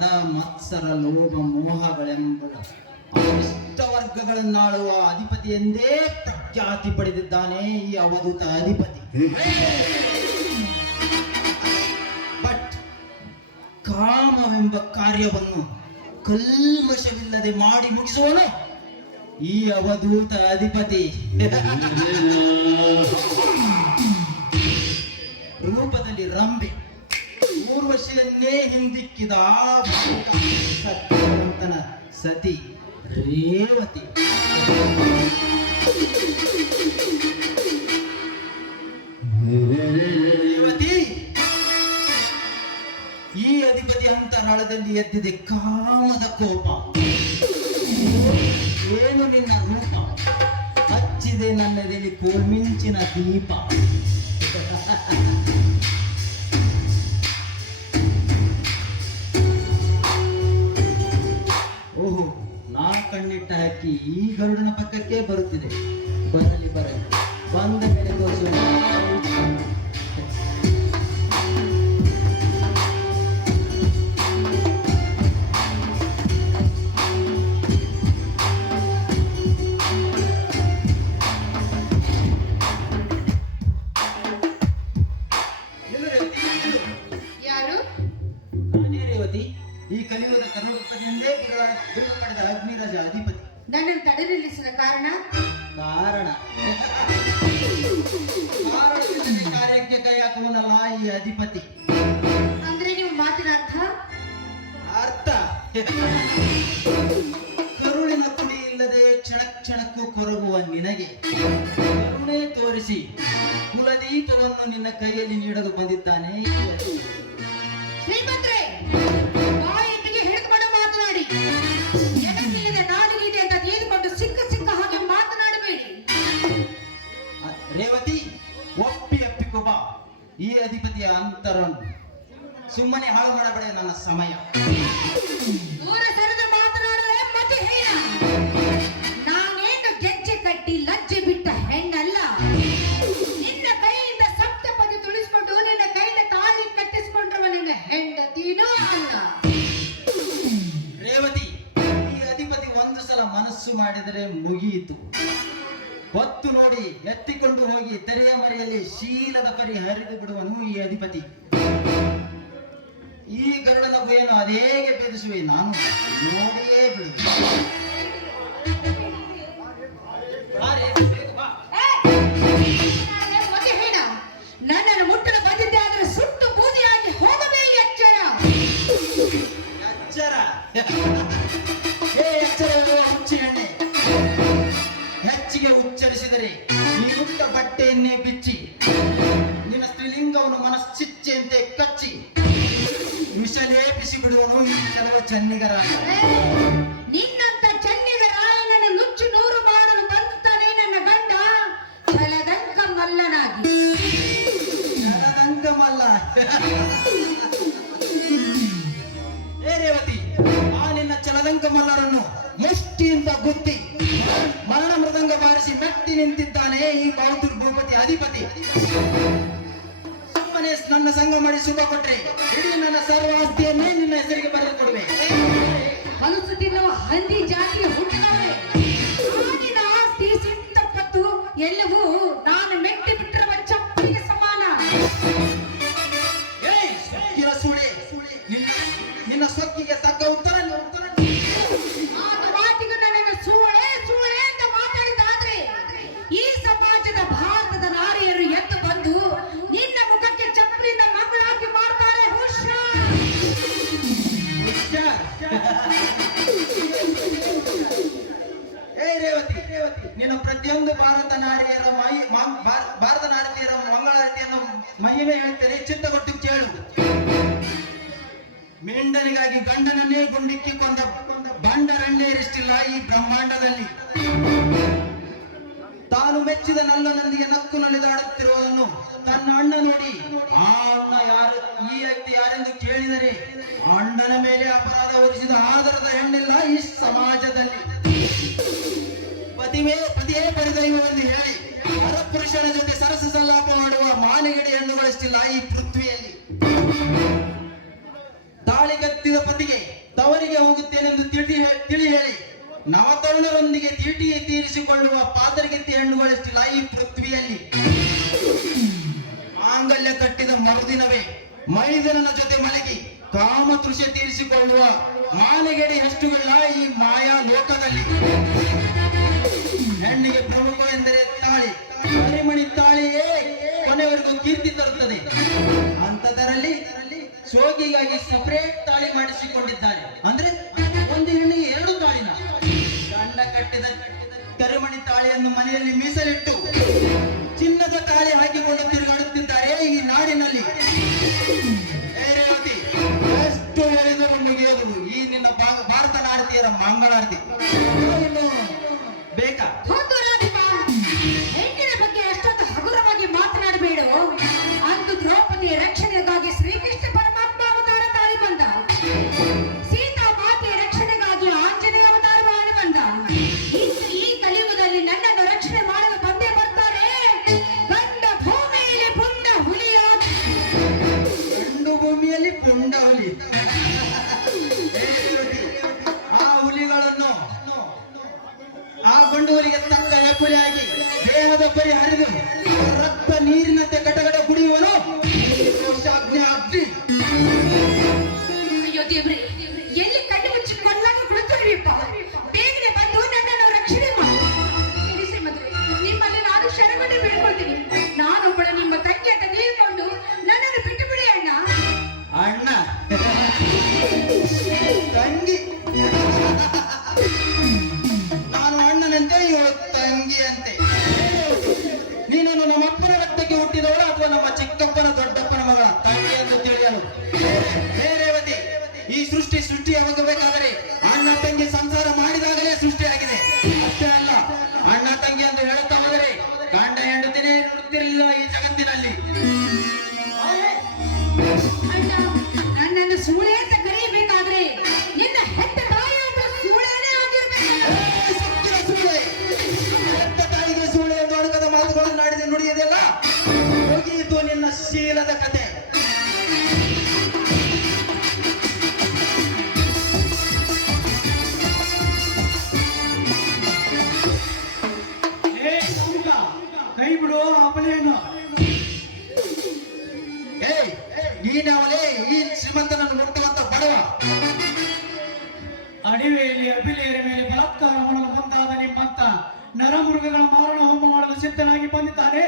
ಮದ ಮತ್ಸರ ಲೋಭ ಮೋಹಗಳೆಂಬ ವರ್ಗಗಳನ್ನಾಳುವ ಅಧಿಪತಿ ಎಂದೇ ಪ್ರಖ್ಯಾತಿ ಪಡೆದಿದ್ದಾನೆ ಈ ಅವಧೂತ ಅಧಿಪತಿ. ಬಟ್ ಕಾಮವೆಂಬ ಕಾರ್ಯವನ್ನು ಕಲ್ಮಶವಿಲ್ಲದೆ ಮಾಡಿ ಮುಗಿಸುವನು ಈ ಅವಧೂತ ಅಧಿಪತಿ. ರೂಪದಲ್ಲಿ ರಂಬೆ. ಊರ್ವಶಿಯನ್ನೇ ಹಿಂದಿಕ್ಕಿದ ಸತ್ಯವಂತನ ಸತಿ ರೇವತಿ. ರೇವತಿ! ಈ ಅಧಿಪತಿ ಅಂತರಾಳದಲ್ಲಿ ಎದ್ದಿದೆ ಕಾಮದ ಕೋಪ. ಏನು ನಿನ್ನ ರೂಪ? ಹಚ್ಚಿದೆ ನನ್ನದಲ್ಲಿ ಕೋಮಿಂಚಿನ ದೀಪ. ಹಕ್ಕಿ ಈ ಗರುಡನ ಪಕ್ಕಕ್ಕೆ ಬರುತ್ತಿದೆ. ಬರಲಿ ಬರಲಿ. ಬಂದ ಮೇಲೆ ಕಾರ್ಯಕ್ಕೆ ಕೈ ಹಾಕುವನಲ್ಲ ಈ ಅಧಿಪತಿ? ಅಂದ್ರೆ ನೀವು ಮಾತಿನ ಅರ್ಥ? ಅರ್ಥ. ಕರುಳಿನ ಕುಡಿ ಇಲ್ಲದೆ ಕ್ಷಣಕ್ಕೂ ಕೊರಗುವ ನಿನಗೆ. ಕರುಣೆ ತೋರಿಸಿ ಕುಲದೀಪವನ್ನು ನಿನ್ನ ಕೈಯಲ್ಲಿ ನೀಡಲು ಬಂದಿದ್ದಾನೆ ಶ್ರೀಮಂತ್ರೆ ಸುಮ್ಮನೆ ಹಾಳು ಮಾಡಬೇಡ ನನ್ನ ಸಮಯ. ದೂರ ಸರಿದು ಮಾತನಾಡಲೇ ಮತಿ ಹೇಳ ನಾನೇನು ಗೆಜ್ಜೆ ಕಟ್ಟಿ ಲಜ್ಜೆ ಬಿಟ್ಟ ಹೆಣ್ಣಲ್ಲ? ನಿನ್ನ ಕೈಯಿಂದ ಸಪ್ತಪದಿ ತುಳಿಸ್ಕೊಂಡು ನಿನ್ನ ಕೈಯಿಂದ ತಾಳಿ ಕಟ್ಟಿಸ್ಕೊಂಡ್ರವ ನನ್ನ ಹೆಂಡತಿನೂ ಅಲ್ಲ. ರೇವತಿ ಈ ಅಧಿಪತಿ ಒಂದು ಸಲ ಮನಸ್ಸು ಮಾಡಿದರೆ ಮುಗಿಯಿತು ಹೊತ್ತು ನೋಡಿ ಎತ್ತಿಕೊಂಡು ಹೋಗಿ ತೆರೆಯ ಮರೆಯಲ್ಲಿ ಶೀಲದ ಪರಿ ಹರಿದು ಬಿಡುವನು ಈ ಅಧಿಪತಿ. ಈ ಗರುಡನ ಭಯನು ಅದೇಗೆ ಭೇದಿಸುವೆ. ನಾನು ನೋಡಿಯೇ ಬಿಡು Caraca. ಸಂಘ ಮಾಡಿ ಇಡೀ ನನ್ನ ಸರ್ವ ಆಸ್ತಿಯನ್ನೇ ನಿನ್ನ ಹೆಸರಿಗೆ ಬರೆದು ಕೊಡುವೆ. ಮನಸ್ಸು ತಿನ್ನುವ ಹಂದಿ ಜಾತಿಯ ಹುಟ್ಟಿದವರೇ. ಆಸ್ತಿ ಸಿಂತಪತ್ತು ಎಲ್ಲವೂ ಪ್ರತಿಯೊಂದು ಭಾರತ ನಾರಿಯರ ಮೈ ಮಾ- ಭಾರ- ಭಾರತ ನಾರಿಯರ ಮಂಗಳಾರತಿಯನ್ನು ಮಹಿಮೆ ಹೇಳ್ತೇನೆ ಚಿತ್ತಗೊಟ್ಟು ಕೇಳು. ಮೇಂಡನಿಗಾಗಿ ಗಂಡನನ್ನೇ ಗುಂಡಿಕ್ಕಿ ಕೊಂದ ಬಂಡರನ್ನೇ ಬಂಡರಣ್ಣೇರಿಷ್ಟಿಲ್ಲ ಈ ಬ್ರಹ್ಮಾಂಡದಲ್ಲಿ. ತಾನು ಮೆಚ್ಚಿದ ನಲ್ಲನೊಂದಿಗೆ ನಕ್ಕು ನಲಿದಾಡುತ್ತಿರುವುದನ್ನು ತನ್ನ ಅಣ್ಣ ನೋಡಿ, ಆ ಅಣ್ಣ ಯಾರು? ಈ ವ್ಯಕ್ತಿ ಯಾರೆಂದು ಕೇಳಿದರೆ ಅಣ್ಣನ ಮೇಲೆ ಅಪರಾಧ ಹೊರಿಸಿದ ಆಧಾರದ ಹೆಣ್ಣಿಲ್ಲ ಈ ಸಮಾಜದಲ್ಲಿ. ಪತಿವೇ ಪತಿಯೇ ಪರಿದೈವವೆಂದು ಹೇಳಿ. ಪರಪುರುಷನ ಜೊತೆ ಸರಸ ಸಲ್ಲಾಪ ಮಾಡುವ ಮಾನೆಗಡಿ ಹೆಣ್ಣುಗಳಷ್ಟಿಲ್ಲ ಈ ಪೃಥ್ವಿಯಲ್ಲಿ. ತಾಳಿಗತ್ತಿದ ಪತಿಗೆ, ತವರಿಗೆ ಹೋಗುತ್ತೇನೆಂದು ತಿಳಿ ತಿಳಿ ಹೇಳಿ. ನವತರುಣರೊಂದಿಗೆ ತೀಟಿ ತೀರಿಸಿಕೊಳ್ಳುವ ಪಾದರಿಗೆತ್ತಿ ಹೆಣ್ಣುಗಳಷ್ಟಿಲ್ಲ ಈ ಪೃಥ್ವಿಯಲ್ಲಿ. ಮಾಂಗಲ್ಯ ಕಟ್ಟಿದ ಮರುದಿನವೇ ಮೈದನನ ಜೊತೆ ಮಲಗಿ ಕಾಮ ತೃಷೆ ತೀರಿಸಿಕೊಳ್ಳುವ ಮಾಲೆಗೆಡಿ ಹಷ್ಟುಗಳ ಈ ಮಾಯಾ ಲೋಕದಲ್ಲಿ. ಹೆಣ್ಣಿಗೆ ಪ್ರಮುಖ ಎಂದರೆ ತಾಳಿ. ಕರಿಮಣಿ ತಾಳಿಯೇ ಕೊನೆವರೆಗೂ ಕೀರ್ತಿ ತರುತ್ತದೆ. ಅಂತದರಲ್ಲಿ ಸೋಗಿಗಾಗಿ ಸಪರೇಟ್ ತಾಳಿ ಮಾಡಿಸಿಕೊಂಡಿದ್ದಾರೆ ಅಂದ್ರೆ ಒಂದು ಹೆಣ್ಣಿಗೆ ಎರಡು ತಾಳಿನ. ಗಂಡ ಕಟ್ಟಿದ ಕರಿಮಣಿ ತಾಳಿಯನ್ನು ಮನೆಯಲ್ಲಿ ಮೀಸಲಿಟ್ಟು ಚಿನ್ನದ ತಾಳಿ ಹಾಕಿಕೊಂಡು ತಿರುಗಾಡುತ್ತಿದ್ದಾರೆ ಈ ನಾಡಿನಲ್ಲಿ. ಎಷ್ಟು ಹೇಳಿದ ಮುಗಿಯೋದು ಈ ನಿನ್ನ ಭಾರತ ನಾರತಿಯರ ಮಂಗಳಾರತಿ. ಭೂಮಿಯಲ್ಲಿ ಪುಂಡ ಹುಲಿ. ಆ ಹುಲಿಗಳನ್ನು ಆ ಗಂಡು ಹುಲಿಗೆ ತಕ್ಕ ಹೆಬ್ಬುಲಿಯಾಗಿ ದೇಹದ ಪರಿ ಹರಿದು ರಕ್ತ ನೀರಿನಂತೆ ಈ ಸೃಷ್ಟಿ ಸೃಷ್ಟಿ ಆಗಬೇಕಾದರೆ ಅಣ್ಣ ತಂಗಿ ಸಂಸಾರ ಮಾಡಿದಾಗಲೇ ಸೃಷ್ಟಿಯಾಗಿದೆ ಅಷ್ಟೇ ಅಲ್ಲ ಅಣ್ಣ ತಂಗಿ ಅಂತ ಹೇಳುತ್ತಾ ಹೋದರೆ ಗಂಡ ಹೆಂಡತಿನೇ ನೋಡುತ್ತಿರಲಿಲ್ಲ ಈ ಜಗತ್ತಿನಲ್ಲಿ. ನನ್ನನ್ನು ಸೂಳೆ ಅಂತ ಕರೆಯಬೇಕಾದ್ರೆ ನಿನ್ನ ಹೆತ್ತ ತಾಯಿಯಾದ ಸೂಳೆನೇ ಸೂಳೆ ಹೆತ್ತ ತಾಯಿಗೆ ಸೂಳೆ ಎಂದು ಅಣಕದ ಮಾತುಗಳನ್ನು ನಾಡಿದ ನುಡಿಯದೆಲ್ಲ ಮುಗಿಯಿತು ನಿನ್ನ ಶೀಲದ ಕತೆ. ನರಮೃಗಗಳ ಮಾರಣ ಹೋಮ ಮಾಡಲು ಸಿದ್ಧನಾಗಿ ಬಂದಿದ್ದಾನೆ.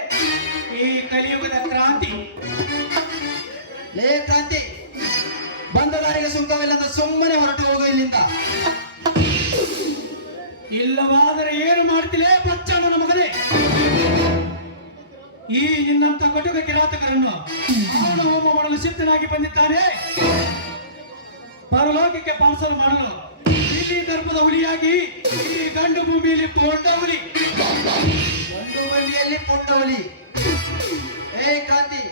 ಈ ಕಲಿಯುಗದ ಕ್ರಾಂತಿ. ಲೇ ಕ್ರಾಂತಿ ಬಂದ ದಾರಿಗೆ ಸುಂಕವಿಲ್ಲದ ಸುಮ್ಮನೆ ಹೊರಟು ಹೋಗು ಇಲ್ಲಿಂದ. ಇಲ್ಲವಾದರೆ ಏನು ಮಾಡ್ತಿಲೇ ಪಚ್ಚಮ್ಮನ ಮಗನೇ? ಈ ನಿನ್ನಂತ ಕಟುಕ ಕಿರಾತಕರನ್ನು ಮಾರಣ ಹೋಮ ಮಾಡಲು ಸಿದ್ಧನಾಗಿ ಬಂದಿದ್ದಾನೆ. ಪರಲೋಕಕ್ಕೆ ಪಾರ್ಸಲ್ ಮಾಡಲು ಇಲ್ಲಿ ಗರ್ಭದ ಹುಲಿಯಾಗಿ ಈ ಗಂಡು ಭೂಮಿಯಲ್ಲಿ ದೊಡ್ಡ ಹುಲಿ. ಒಂದು ಮನೆಯಲ್ಲಿ ಪುಟ್ಟವಲಿ ಏ ಕ್ರಾಂತಿ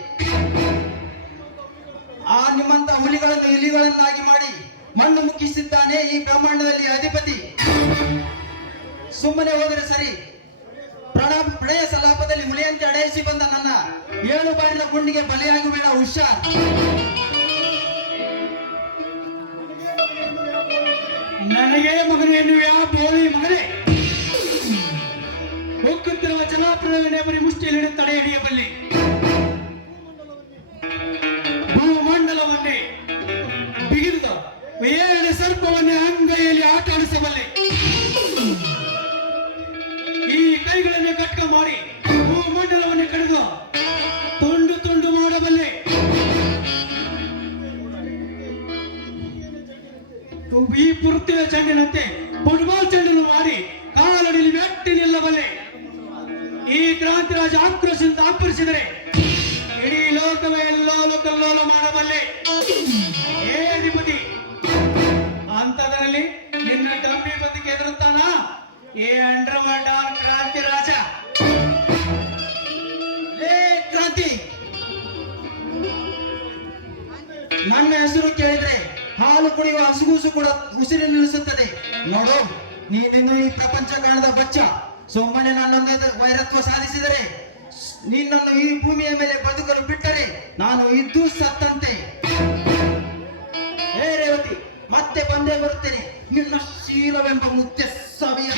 ಆ ನಿಮ್ಮಂತ ಹುಲಿಗಳನ್ನು ಇಲಿಗಳನ್ನಾಗಿ ಮಾಡಿ ಮಣ್ಣು ಮುಕ್ಕಿಸಿದ್ದಾನೆ ಈ ಬ್ರಹ್ಮಾಂಡದಲ್ಲಿ ಅಧಿಪತಿ. ಸುಮ್ಮನೆ ಹೋದರೆ ಸರಿ. ಪ್ರಣ ಪ್ರಣಯ ಸಲಾಪದಲ್ಲಿ ಹುಲಿಯಂತೆ ಅಡಯಿಸಿ ಬಂದ ನನ್ನ ಏಳು ಬಾರಿನ ಗುಂಡಿಗೆ ಬಲಿಯಾಗಬೇಡ ಹುಷಾರ್. ನನಗೆ ಮಗನು ಎನ್ನುವ ಬೋಳಿ ಮಗನೇ? ಮುಷ್ಟಿಯಲ್ಲಿ ಹಿಡಿದು ತಡೆ ಹಿಡಿಯಬಲ್ಲಿ ಭೂಮಂಡಲವನ್ನೇ ಬಿಗಿದು ಏಳು ಸರ್ಪವನ್ನೇ ಅಂಗೈಯಲ್ಲಿ ಆಟ ಆಡಿಸಬಲ್ಲೆ ಈ ಕೈಗಳನ್ನು ಕಟ್ಕ ಮಾಡಿ ಭೂಮಂಡಲವನ್ನು ಕಡಿದು ತುಂಡು ತುಂಡು ಮಾಡಬಲ್ಲೆ. ಈ ಪೃಥ್ವಿಯ ಚೆಂಡಿನಂತೆ ಫುಟ್ಬಾಲ್ ಚೆಂಡನ್ನು ಮಾಡಿ ಕಾಲಡಿಲಿ ಮೆಟ್ಟಿ ನಿಲ್ಲಬಲ್ಲೆ ಈ ಆಕ್ರೋಶದಿಂದ ಆಪರಿಸಿದರೆ ಇಡೀ ಲೋಕವೇ ಎಲ್ಲೋಲು ಕಲ್ಲೋಲ ಮಾಡಬಲ್ಲೆ. ಏ ಅಧಿಪತಿ ಅಂತದರಲ್ಲಿ ನಿನ್ನ ಡಮ್ಮಿ ಬದಿಗೆ ಎದುರುತ್ತಾನ ಏ ಅಂಡರ್ವರ್ಲ್ಡ್ ಆರ್ ಕ್ರಾಂತಿ ರಾಜ. ಏ ಕ್ರಾಂತಿ! ನನ್ನ ಹೆಸರು ಕೇಳಿದ್ರೆ ಹಾಲು ಕುಡಿಯುವ ಹಸುಗೂಸು ಕೂಡ ಉಸಿರು ನಿಲ್ಲಿಸುತ್ತದೆ. ನೋಡು, ನೀನಿನ್ನು ಈ ಪ್ರಪಂಚ ಕಾಣದ ಬಚ್ಚ. ಸುಮ್ಮನೆ ನನ್ನ ವೈರತ್ವ ಸಾಧಿಸಿದರೆ, ನಿನ್ನನ್ನು ಈ ಭೂಮಿಯ ಮೇಲೆ ಬದುಕಲು ಬಿಟ್ಟರೆ ನಾನು ಇದ್ದು ಸತ್ತಂತೆ. ಹೇ ರೇವತಿ, ಮತ್ತೆ ಬಂದೇ ಬರುತ್ತೇನೆ. ನಿನ್ನ ಶೀಲವೆಂಬ ಮುತ್ಯ ಸವಿಯ.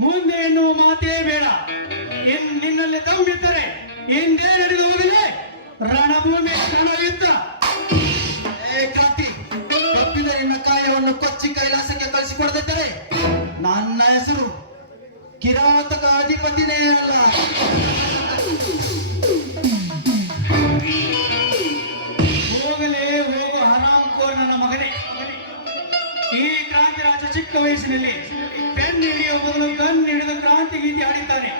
ಮುಂದೆ ಎನ್ನುವ ಮಾತೇ ಬೇಡ. ನಿನ್ನಲ್ಲಿ ತಂಬಿದ್ದರೆ ಹಿಂದೆ ನಡೆದು ಹೋಗಲೇ. ರಣಭೂಮಿ ರಣಯುದ್ಧ ಏ ಕ್ರಾಂತಿ ತಪ್ಪಿದ ನಿನ್ನ ಕಾಯವನ್ನು ಕೊಚ್ಚಿ ಕೈಲಾಸಕ್ಕೆ ಕಳಿಸಿಕೊಡದಿದ್ದರೆ ನನ್ನ ಹೆಸರು ಕಿರಾತಕ ಅಧಿಪತಿನೇ ಅಲ್ಲ. ಹೋಗಲೇ ಹೋಗು ಹರಾಮ್ ಕೋರ್ ನನ್ನ ಮಗನೇ. ಈ ಕ್ರಾಂತಿ ರಾಜ ಚಿಕ್ಕ ವಯಸ್ಸಿನಲ್ಲಿ ಪೆನ್ ಗನ್ ಹಿಡಿದು ಕ್ರಾಂತಿ ಗೀತೆ ಆಡಿದ್ದಾನೆ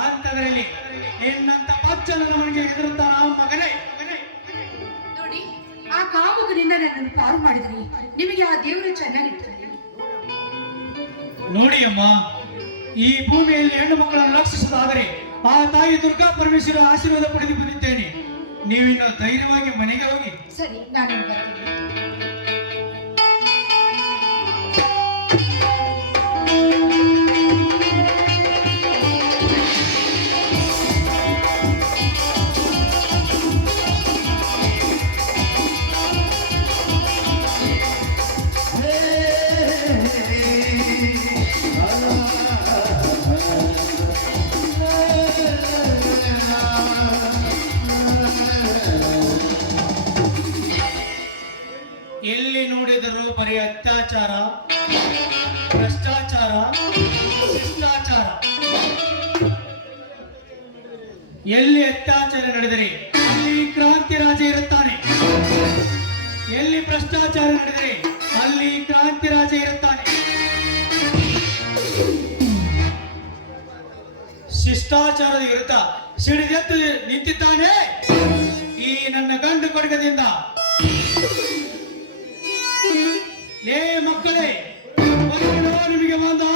ಅಂತದರಲ್ಲಿ ನಿನ್ನಂತ ಪಚ್ಚನ ನಮಗೆ ಹೆದರುತ್ತಾನ ಮಗನೇ ಮಗನೇ. ನೋಡಿ ಆ ಕಾಮುಕನಿಂದ ನನ್ನನ್ನು ಪಾರು ಮಾಡಿದ್ರಿ ನಿಮಗೆ ಆ ದೇವರು ಚೆನ್ನಾಗಿರ್ತಾರೆ. ನೋಡಿ ಅಮ್ಮ ಈ ಭೂಮಿಯಲ್ಲಿ ಹೆಣ್ಣು ಮಕ್ಕಳನ್ನು ರಕ್ಷಿಸುವುದಾದರೆ ಆ ತಾಯಿ ದುರ್ಗಾ ಪರಮೇಶ್ವರ ಆಶೀರ್ವಾದ ಪಡೆದು ಬಂದಿದ್ದೇನೆ. ನೀವಿನ್ನು ಧೈರ್ಯವಾಗಿ ಮನೆಗೆ ಹೋಗಿ. ಸರಿ ನಾನು ಭ್ರಷ್ಟಾಚಾರ, ಶಿಷ್ಟಾಚಾರ. ಎಲ್ಲಿ ಅತ್ಯಾಚಾರ ನಡೆದರೆ ಅಲ್ಲಿ ಕ್ರಾಂತಿ ರಾಜ ಇರುತ್ತಾನೆ. ಎಲ್ಲಿ ಭ್ರಷ್ಟಾಚಾರ ನಡೆದರೆ ಅಲ್ಲಿ ಕ್ರಾಂತಿ ರಾಜ ಇರುತ್ತಾನೆ. ಶಿಷ್ಟಾಚಾರದ ವಿರುದ್ಧ ಸಿಡಿದೆತ್ತು ನಿಂತಿದ್ದಾನೆ ಈ ನನ್ನ ಗಂಡು ಕೊಡಗದಿಂದ. ஏ மக்களே பதினோரு மிக வந்தா